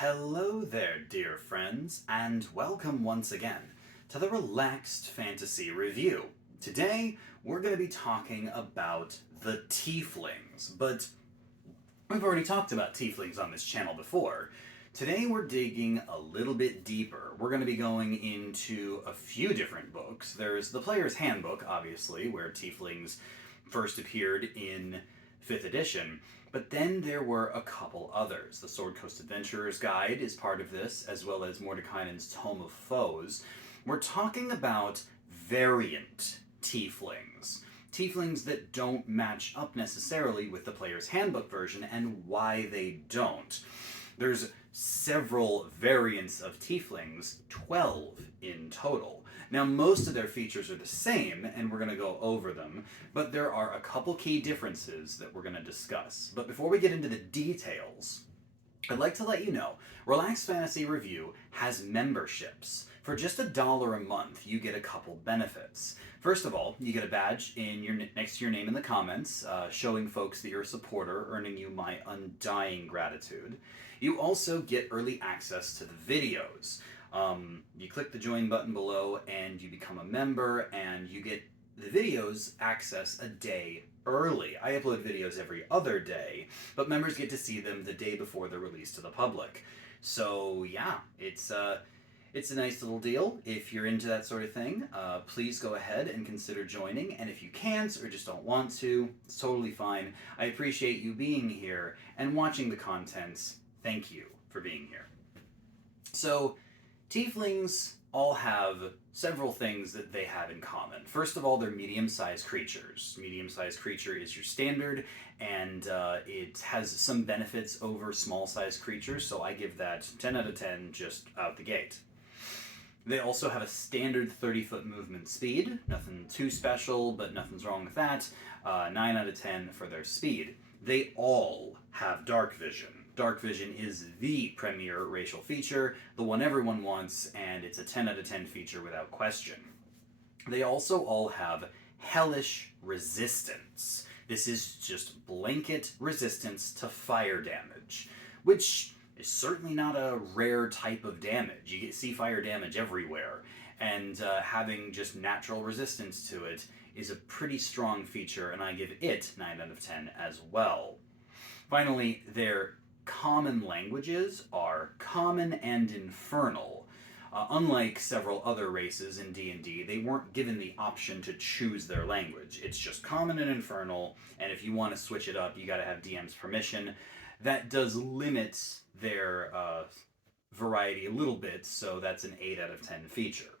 Hello there, dear friends, and welcome once again to the Relaxed Fantasy Review. Today, we're going to be talking about the Tieflings, but we've already talked about Tieflings on this channel before. Today, we're digging a little bit deeper. We're going to be going into a few different books. There's the Player's Handbook, obviously, where Tieflings first appeared in 5th edition. But then there were a couple others. The Sword Coast Adventurer's Guide is part of this, as well as Mordekainen's Tome of Foes. We're talking about variant tieflings. Tieflings that don't match up necessarily with the Player's Handbook version, and why they don't. There's several variants of tieflings, 12 in total. Now, most of their features are the same, and we're going to go over them, but there are a couple key differences that we're going to discuss. But before we get into the details, I'd like to let you know, Relaxed Fantasy Review has memberships. For just $1 a month, you get a couple benefits. First of all, you get a badge next to your name in the comments, showing folks that you're a supporter, earning you my undying gratitude. You also get early access to the videos. You click the join button below and you become a member, and you get the videos access a day early. I upload videos every other day, but members get to see them the day before they're released to the public. So yeah, it's a nice little deal. If you're into that sort of thing, please go ahead and consider joining. And if you can't or just don't want to, it's totally fine. I appreciate you being here and watching the content. Thank you for being here. So, tieflings all have several things that they have in common. First of all, they're medium-sized creatures. Medium-sized creature is your standard, and it has some benefits over small-sized creatures, so I give that 10 out of 10 just out the gate. They also have a standard 30-foot movement speed. Nothing too special, but nothing's wrong with that. 9 out of 10 for their speed. They all have dark vision. Dark vision is the premier racial feature, the one everyone wants, and it's a 10 out of 10 feature without question. They also all have hellish resistance. This is just blanket resistance to fire damage, which is certainly not a rare type of damage. You see fire damage everywhere, and having just natural resistance to it is a pretty strong feature, and I give it 9 out of 10 as well. Finally, their common languages are Common and Infernal. Unlike several other races in D&D, they weren't given the option to choose their language. It's just Common and Infernal, and if you want to switch it up, you gotta have DM's permission. That does limit their variety a little bit, so that's an 8 out of 10 feature.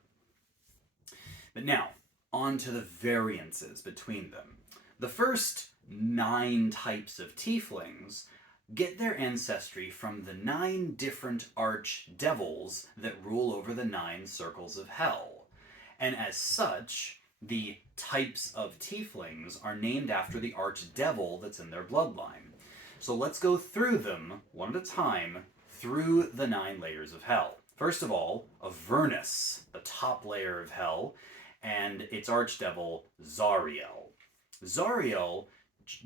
But now, on to the variances between them. The first 9 types of tieflings get their ancestry from the 9 different archdevils that rule over the 9 circles of hell. And as such, the types of tieflings are named after the archdevil that's in their bloodline. So let's go through them, one at a time, through the 9 layers of hell. First of all, Avernus, the top layer of hell, and its archdevil, Zariel. Zariel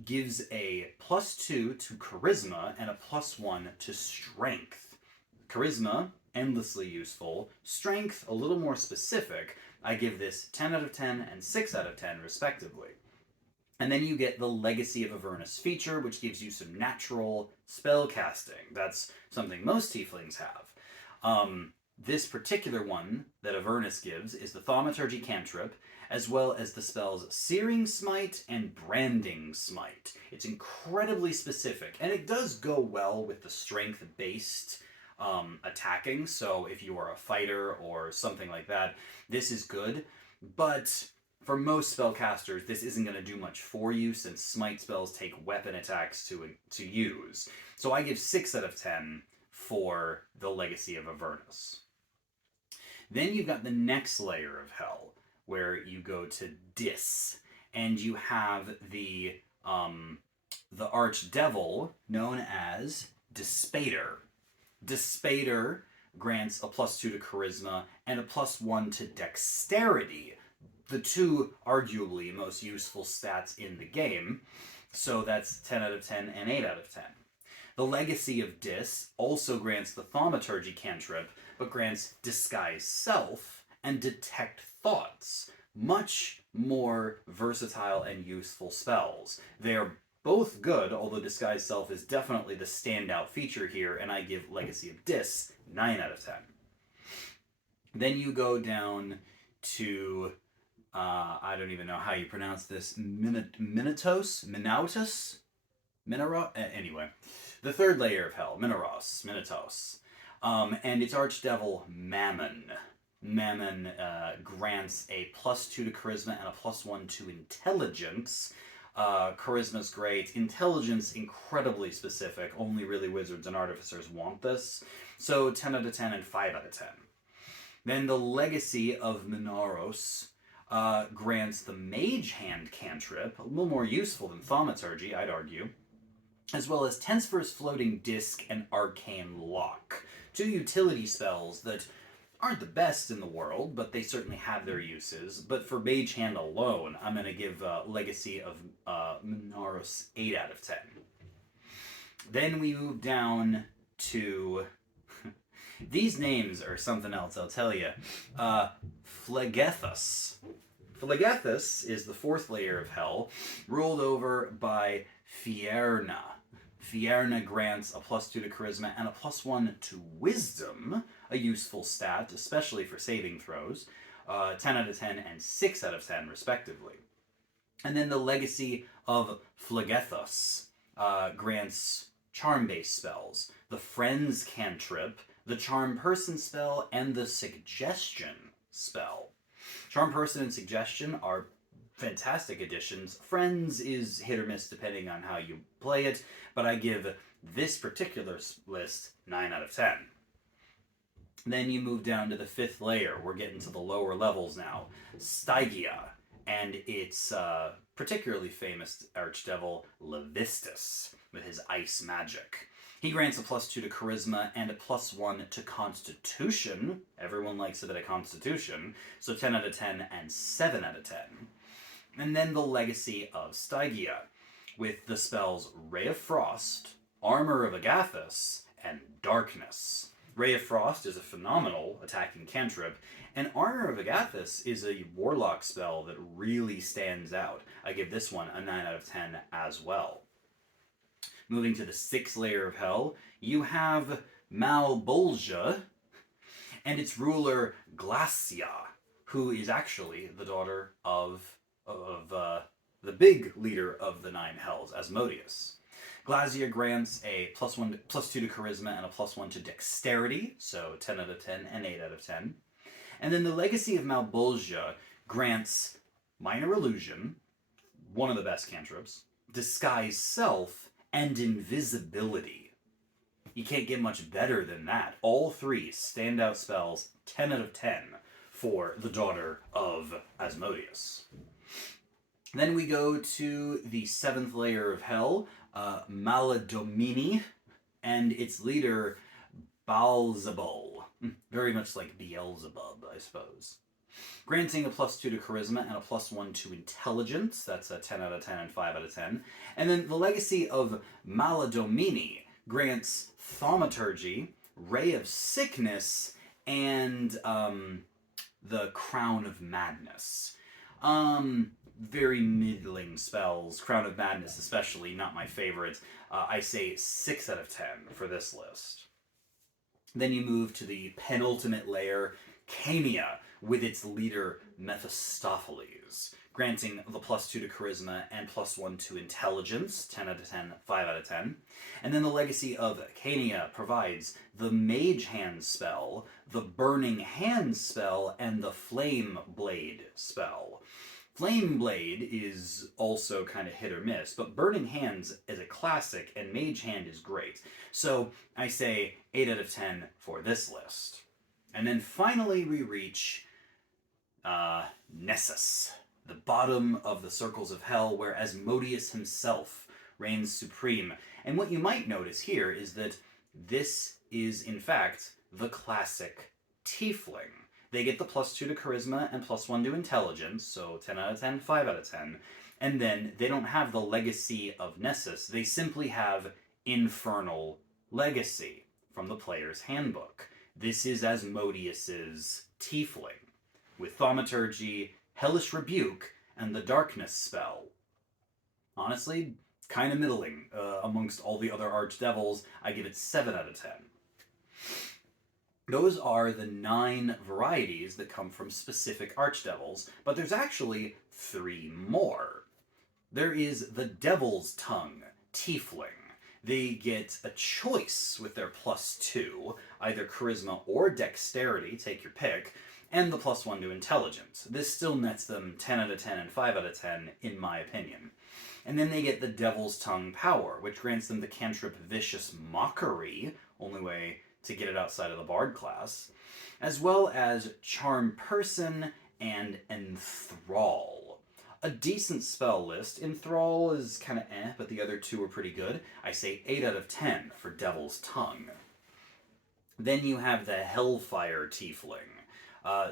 gives a +2 to charisma and a +1 to strength. Charisma, endlessly useful. Strength, a little more specific. I give this 10 out of 10 and 6 out of 10 respectively. And then you get the Legacy of Avernus feature, which gives you some natural spell casting. That's something most tieflings have. This particular one that Avernus gives is the Thaumaturgy cantrip, as well as the spells Searing Smite and Branding Smite. It's incredibly specific, and it does go well with the strength-based attacking, so if you are a fighter or something like that, this is good. But for most spellcasters, this isn't going to do much for you, since smite spells take weapon attacks to use. So I give 6 out of 10 for the Legacy of Avernus. Then you've got the next layer of hell, where you go to Dis, and you have the archdevil known as Despater. Despater grants a +2 to charisma and a +1 to dexterity, the two arguably most useful stats in the game. So that's 10 out of 10 and 8 out of 10. The Legacy of Dis also grants the Thaumaturgy cantrip, but grants Disguise Self and Detect Thoughts. Much more versatile and useful spells. They are both good, although Disguise Self is definitely the standout feature here, and I give Legacy of Dis 9 out of 10. Then you go down to, I don't even know how you pronounce this, Minautus? Anyway, the third layer of hell, Minatos. And its archdevil, Mammon. Mammon grants a +2 to charisma and a +1 to intelligence. Charisma's great. Intelligence, incredibly specific. Only really wizards and artificers want this. So 10 out of 10 and 5 out of 10. Then the Legacy of Minaros grants the Mage Hand cantrip, a little more useful than Thaumaturgy, I'd argue, as well as Tenspher's Floating Disc and Arcane Lock. 2 utility spells that aren't the best in the world, but they certainly have their uses. But for Mage Hand alone, I'm going to give Legacy of Minaros 8 out of 10. Then we move down to... These names are something else, I'll tell you. Phlegethus. Phlegethus is the 4th layer of hell, ruled over by Fierna. Fierna grants a +2 to charisma and a +1 to wisdom, a useful stat, especially for saving throws. 10 out of 10 and 6 out of 10, respectively. And then the Legacy of Phlegethus grants charm-based spells. The Friends cantrip, the Charm Person spell, and the Suggestion spell. Charm Person and Suggestion are fantastic additions. Friends is hit or miss depending on how you play it, but I give this particular list 9 out of 10. Then you move down to the 5th layer. We're getting to the lower levels now. Stygia, and its particularly famous archdevil, Levistus, with his ice magic. He grants a +2 to charisma and a +1 to constitution. Everyone likes a bit of constitution. So 10 out of 10 and 7 out of 10. And then the Legacy of Stygia, with the spells Ray of Frost, Armor of Agathis, and Darkness. Ray of Frost is a phenomenal attacking cantrip, and Armor of Agathis is a warlock spell that really stands out. I give this one a 9 out of 10 as well. Moving to the 6th layer of hell, you have Malbolgia and its ruler Glacia, who is actually the daughter of the big leader of the 9 hells, Asmodeus. Glacia grants a +2 to charisma and a +1 to dexterity, so 10 out of 10 and 8 out of 10. And then the Legacy of Malbolgia grants Minor Illusion, one of the best cantrips, Disguise Self, and Invisibility. You can't get much better than that. All 3 standout spells, 10 out of 10 for the daughter of Asmodeus. Then we go to the 7th layer of hell, Maladomini, and its leader, Baalzebul. Very much like Beelzebub, I suppose. Granting a +2 to charisma and a +1 to intelligence. That's a 10 out of 10 and 5 out of 10. And then the Legacy of Maladomini grants Thaumaturgy, Ray of Sickness, and the Crown of Madness. Very middling spells. Crown of Madness especially, not my favorite. I say 6 out of 10 for this list. Then you move to the penultimate layer, Cania, with its leader Mephistopheles, granting the +2 to charisma and +1 to intelligence, 10 out of 10, 5 out of 10. And then the Legacy of Cania provides the Mage Hand spell, the Burning Hand spell, and the Flame Blade spell. Flame Blade is also kind of hit or miss, but Burning Hands is a classic, and Mage Hand is great. So I say 8 out of 10 for this list. And then finally we reach Nessus, the bottom of the circles of hell, where Asmodeus himself reigns supreme. And what you might notice here is that this is, in fact, the classic tiefling. They get the +2 to charisma and +1 to intelligence, so 10 out of 10, 5 out of 10. And then they don't have the Legacy of Nessus. They simply have Infernal Legacy from the Player's Handbook. This is Asmodeus's Tiefling, with Thaumaturgy, Hellish Rebuke, and the Darkness spell. Honestly, kind of middling amongst all the other Archdevils. I give it 7 out of 10. Those are the 9 varieties that come from specific Archdevils, but there's actually 3 more. There is the Devil's Tongue Tiefling. They get a choice with their +2, either Charisma or Dexterity, take your pick, and the +1 to Intelligence. This still nets them 10 out of 10 and 5 out of 10, in my opinion. And then they get the Devil's Tongue Power, which grants them the cantrip Vicious Mockery, only way to get it outside of the Bard class, as well as Charm Person and Enthrall. A decent spell list. Enthrall is kind of but the other 2 are pretty good. I say 8 out of 10 for Devil's Tongue. Then you have the Hellfire Tiefling.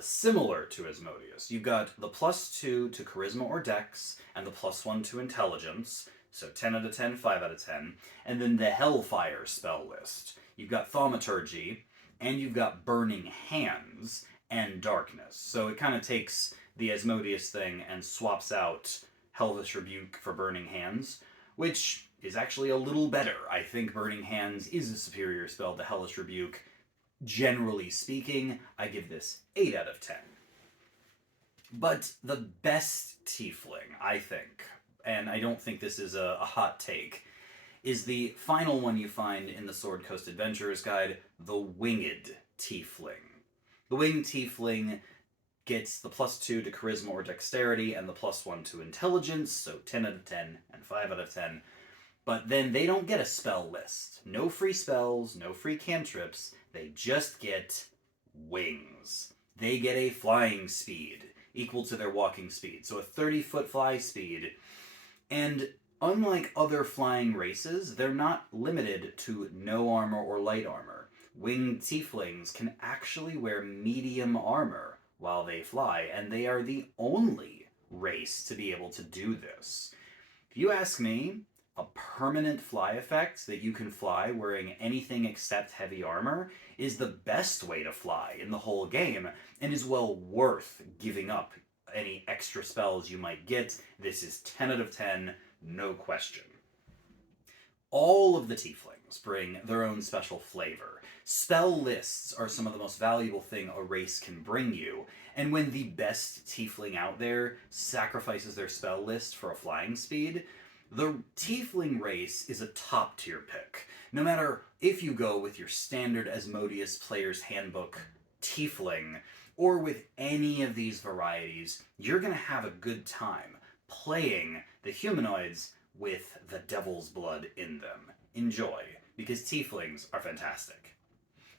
Similar to Asmodeus. You've got the +2 to Charisma or Dex, and the +1 to Intelligence, so 10 out of 10, 5 out of 10. And then the Hellfire spell list. You've got Thaumaturgy, and you've got Burning Hands and Darkness. So it kind of takes the Asmodeus thing and swaps out Hellish Rebuke for Burning Hands, which is actually a little better. I think Burning Hands is a superior spell to Hellish Rebuke. Generally speaking, I give this 8 out of 10. But the best Tiefling, I think, and I don't think this is a hot take, is the final one you find in the Sword Coast Adventurer's Guide, the Winged Tiefling. The Winged Tiefling gets the +2 to Charisma or Dexterity and the +1 to Intelligence, so 10 out of 10 and 5 out of 10. But then they don't get a spell list. No free spells, no free cantrips. They just get wings. They get a flying speed equal to their walking speed, so a 30-foot fly speed. And unlike other flying races, they're not limited to no armor or light armor. Winged Tieflings can actually wear medium armor while they fly, and they are the only race to be able to do this. If you ask me, a permanent fly effect that you can fly wearing anything except heavy armor is the best way to fly in the whole game, and is well worth giving up any extra spells you might get. This is 10 out of 10, no question. All of the Tieflings bring their own special flavor. Spell lists are some of the most valuable thing a race can bring you, and when the best Tiefling out there sacrifices their spell list for a flying speed, the Tiefling race is a top-tier pick. No matter if you go with your standard Asmodeus Player's Handbook Tiefling, or with any of these varieties, you're going to have a good time playing the humanoids with the devil's blood in them. Enjoy, because Tieflings are fantastic.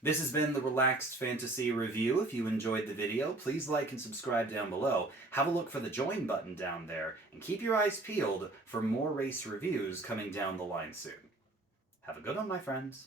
This has been the Relaxed Fantasy Review. If you enjoyed the video, please like and subscribe down below. Have a look for the join button down there, and keep your eyes peeled for more race reviews coming down the line soon. Have a good one, my friends.